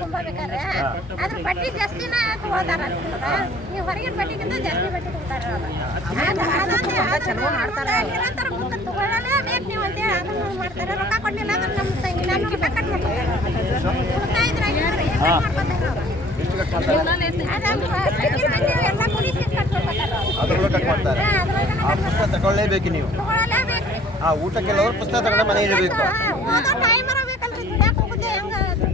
ತುಂಬಬೇಕಾದ್ರೆ ಅದ್ರ ಬಡ್ಡಿ ಜಾಸ್ತಿನ ತಗೋತಾರ ನೀವು ಹೊರಗಿನ ಬಡ್ಡಿಗಿಂತ ಜಾಸ್ತಿ ಬಡ್ಡಿ ತಗೋತಾರ ನಿರಂತರ ಮುಂದೆ ತಗೊಳ್ಳಲೇಬೇಕು ನೀವು ಅಂತೇಳಿ ಅದನ್ನ ಮಾಡ್ತಾರೆ ರೊಕ್ಕ ಕೊಡ್ಲಿಲ್ಲ ಅಂದ್ರೆ ನಮ್ಮ ರೊಕ್ಕ ಕಟ್ ಮಾಡ್ತಾರೆ ಉಳಿತಾಯ. ಅದ್ರೊಳಗೆ ಕಟ್ ಮಾಡ್ತಾರೆ ಆ ಪುಸ್ತಕ ತಗೊಳ್ಳೇಬೇಕು ನೀವು ತಗೊಳ್ಳಲೇಬೇಕು. ಆ ಊಟಕ್ಕೆಲ್ಲ ಅವ್ರ ಪುಸ್ತಕ ತಗೊಂಡ ಮನೆಯಲ್ಲಿ ಇರಬೇಕು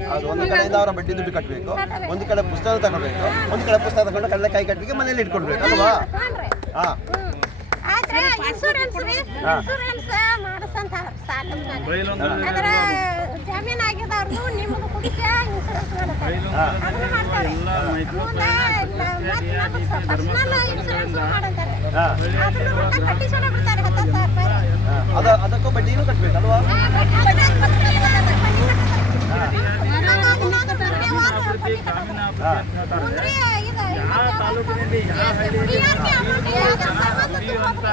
ಅದು ಒಂದು ಕಡೆಯಿಂದ ಅವರ ಬಡ್ಡಿ ದುಡ್ಡು ಕಟ್ಟಬೇಕು ಒಂದು ಕಡೆ ಪುಸ್ತಕ ತಗೋಬೇಕು ಒಂದು ಕಡೆ ಪುಸ್ತಕ ತಗೊಂಡು ಕೈ ಕಟ್ಟಿಗೆ ಮನೇಲಿ ಇಟ್ಕೊಳ್ಬೇಕು ಅಲ್ವಾ? ಹಾಂ. ಜಮೀನ್ ಮಾಡ್ತಾರೆ ಅದನ್ನ ಮಾಡ್ತಾರೆ. ಮುಂದೆ ಪರ್ಸನಲ್ ಇನ್ಸೂರೆನ್ಸ್ ಮಾಡಂತಾರೆ ಅದ ಅದಕ್ಕೂ ಬಡ್ಡಿನೂ ಲೋನ್ ತಗೊಂಡ ತಕ್ಷಣ ಪೇರ್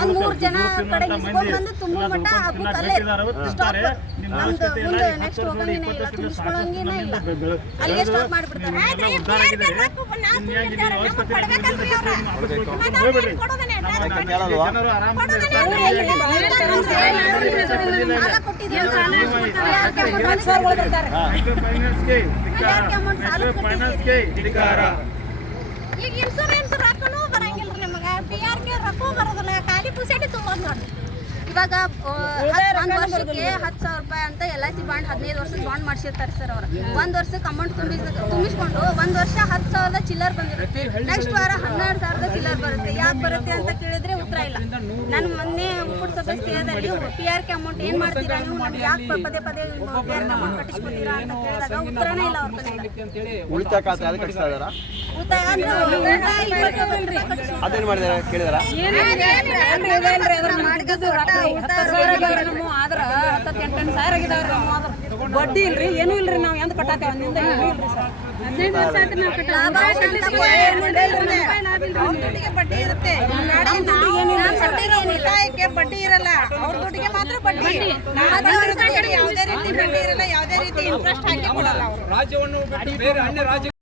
ಒಂದ್ ಮೂರ್ ಜನ ಕಡೆ ಇಸ್ಕೊಂಡ್ ಬಂದು ತುಂಬ ಮಟ್ಟ ಆ ಬುಕ್ ಅಲ್ಲೇ ಸ್ಟಾಪ್ ನಮ್ದು ಮುಂದೆ ನೆಕ್ಸ್ಟ್ ಹೋಗಂಗಿನ ಇಲ್ಲ ತುಂಬಿಸ್ಕೊಳಂಗಿನ ಇಲ್ಲ ಅಲ್ಲಿಗೆ ಸ್ಟಾಪ್ ಮಾಡ್ಬಿಡ್ತಾರೆ. ಅದಕ್ಕೆ ಕೇಳಲ್ವಾ ಸಾಲ ಕೊಟ್ಟಿದ್ದೀವಿ ಸಾಲ ಅಮೌಂಟ್ ಸಾಲ ಕೊಟ್ಟಿದ್ದೀವಿ ಈಗ ಇನ್ಸೂರೆನ್ಸ್ ರೊಕ್ಕನೂ ಬರಂಗಿಲ್ಲ ನಿಮಗೆ ಪಿ ಆರ್ ಕೆ ರೊಕ್ಕ ಬರೋದಿಲ್ಲ ಖಾಲಿ ಪುಸೇಟಿ ತುಂಬೋದು ನೋಡಿ. ಇವಾಗ ಒಂದ್ ವರ್ಷಕ್ಕೆ ಹತ್ತು ಸಾವಿರ ರೂಪಾಯಿ ಅಂತ ಎಲ್ ಐ ಸಿ ಬಾಂಡ್ ಹದಿನೈದು ವರ್ಷದ ಬಾಂಡ್ ಮಾಡಿಸಿರ್ತಾರೆ ಸರ್ ಅವರು. ಒಂದು ವರ್ಷಕ್ಕೆ ಅಮೌಂಟ್ ತುಂಬಿಸ್ ತುಂಬಿಸ್ಕೊಂಡು ಒಂದು ವರ್ಷ ಹತ್ತು ಸಾವಿರದ ಚಿಲ್ಲರ್ ಬಂದಿರುತ್ತೆ. ನೆಕ್ಸ್ಟ್ ವಾರ ಹನ್ನೆರಡು ಸಾವಿರದ ಚಿಲ್ಲರ್ ಬರುತ್ತೆ. ಯಾಕೆ ಬರುತ್ತೆ ಅಂತ ಕೇಳಿದ್ರೆ ಉತ್ತರ ಇಲ್ಲ. ನಾನು ಮೊನ್ನೆ ಸಭೆ ಕೇಳಿದಲ್ಲಿ ಪಿ ಆರ್ ಕೆ ಅಮೌಂಟ್ ಏನ್ ಮಾಡ್ತೀರಾ? ನೀವು ನಮ್ಗೆ ಯಾಕೆ ಪದೇ ಪದೇ ಪಿ ಆರ್ ಕೆ ಅಮೌಂಟ್ ಕಟ್ಟಿಸ್ಕೊತೀರಾ ಅಂತ ಕೇಳಿದಾಗ ಉತ್ತರನೇ ಇಲ್ಲ ಅವ್ರ ಕಡೆಯಿಂದ ಉಳಿತಾಯ ಖಾತೆ ಅದು ಕಟ್ಟಿಸ್ತಾ ಇದಾರಾ ಉಳಿತಾಯ ಅಂದ್ರೆ ಉಳಿತಾಯ ಇವಾಗ ಬಂದ್ರೆ ಕಟ್ಟಿಸ್ಕೊಂಡು ಅದೇನು ಮಾಡಿದಾರೆ ಕೇಳಿದಾರ? ಬಡ್ಡಿ ಇಲ್ರಿ ಏನೂ ಇಲ್ರಿ ನಾವು ಎಂತ ಕಟ್ಟಾಕ ಒಂದಿಂದ ಏನೂ ಇಲ್ರಿ ಸರ್. ಬಡ್ಡಿ ಇರುತ್ತೆ. ಉಳಿತಾಯಕ್ಕೆ ಬಡ್ಡಿ ಇರಲ್ಲ. ಅವ್ರ ದುಡ್ಡಿಗೆ ಮಾತ್ರ ಬಡ್ಡಿ. ಯಾವುದೇ ರೀತಿ ಬಡ್ಡಿ ಇರಲ್ಲ ಯಾವುದೇ ರೀತಿ ಇಂಟ್ರೆಸ್ಟ್ ಹಾಕಿ ಕೊಡಲ್ಲ ಅವರು. ರಾಜ್ಯವನ್ನು